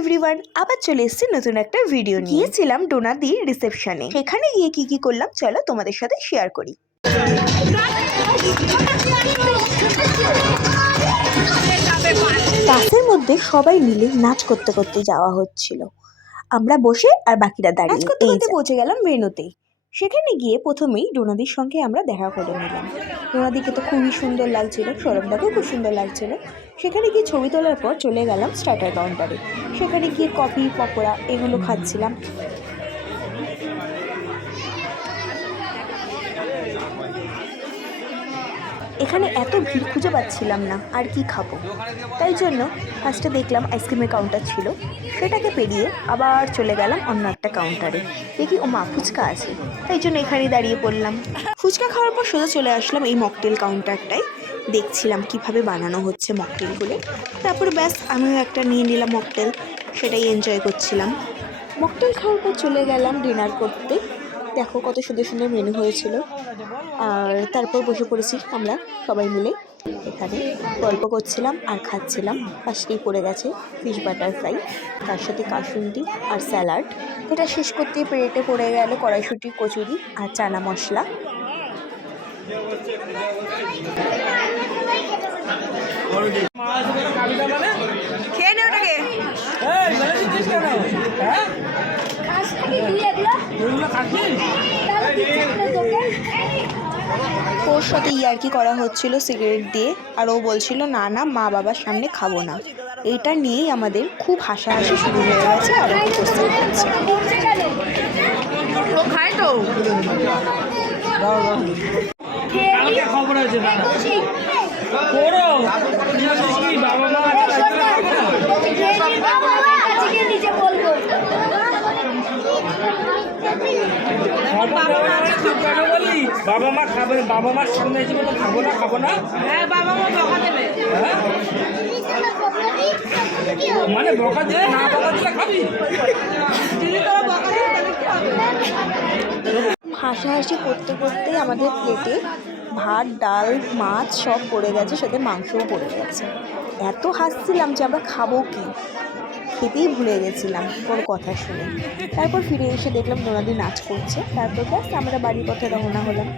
Everyone, আবার চলে এসেছি নতুন একটা ভিডিও নিয়ে। গিয়েছিলাম ডোনাদির রিসেপশনে। সেখানে গিয়ে কি করলাম চলো তোমাদের সাথে শেয়ার করি। বাসের মধ্যে সবাই মিলে নাচ করতে করতে যাওয়া হচ্ছিল। আমরা বসে আর বাকিরা দাঁড়িয়ে নাচ করতে করতে পৌঁছে গেলাম ভেন্যুতে। সেখানে গিয়ে প্রথমেই ডোনাদির সঙ্গে আমরা দেখা করে নিলাম। ডোনাদিকে তো খুবই সুন্দর লাগছিল, সৌরভদাকেও খুব সুন্দর লাগছিল। সেখানে গিয়ে ছবি তোলার পর চলে গেলাম স্টার্টার কাউন্টারে। সেখানে গিয়ে কফি, পকোড়া এগুলো খাচ্ছিলাম। এখানে এত ভিড় খুঁজে পাচ্ছিলাম না আর কি খাবো, তাই জন্য ফার্স্টে দেখলাম আইসক্রিমের কাউন্টার ছিল, সেটাকে পেরিয়ে আবার চলে গেলাম অন্য একটা কাউন্টারে। দেখি ও মা ফুচকা আছে, তাই জন্য এখানেই দাঁড়িয়ে পড়লাম। ফুচকা খাওয়ার পর সোজা চলে আসলাম এই মকটেল কাউন্টারটায়। দেখছিলাম কিভাবে বানানো হচ্ছে মকটেলগুলো। তারপরে ব্যাস আমিও একটা নিয়ে নিলাম মকটেল, সেটাই এনজয় করছিলাম। মকটেল খাওয়ার পর চলে গেলাম ডিনার করতে। দেখো কত সুন্দর সুন্দর মেনু হয়েছিল। আর তারপর বসে পড়েছি আমরা সবাই মিলে, এখানে গল্প করছিলাম আর খাচ্ছিলাম। ফার্স্টেই পড়ে গেছে ফিশ বাটার ফ্রাই, তার সাথে কাসুন্দি আর স্যালাড। এটা শেষ করতে প্লেটে পড়ে গেল কড়াইশুঁটি, কচুরি আর চানা মশলা। খেয়ে নে ওটাকে। ওর সাথে ইয়ার্কি করা হচ্ছিল সিগারেট দিয়ে, আর ও বলছিল না না মা বাবার সামনে খাবো না। এটা নিয়েই আমাদের খুব হাসাহাসি শুরু হয়ে গেছে। আর ও কোশ্চেন করছে, ও খায় তো খবর আছে বাবা মা খাবে, বাবা মার সামনে এসে বলে খাবো না। হ্যাঁ বাবা মা বকা দেবে, মানে বকা দেবে না, বকা দিলে খাবি। হাসাহাসি করতে করতে আমাদের প্লেটে ভাত, ডাল, মাছ সব পড়ে গেছে, সাথে মাংসও পড়ে গেছে। এত হাসছিলাম যে আমরা খাবো কি, খেতেই ভুলে গেছিলাম ওর কথা শুনে। তারপর ফিরে এসে দেখলাম ডোনাদি নাচ করছে। তারপর ব্যাস আমরা বাড়ির পথে রওনা হলাম।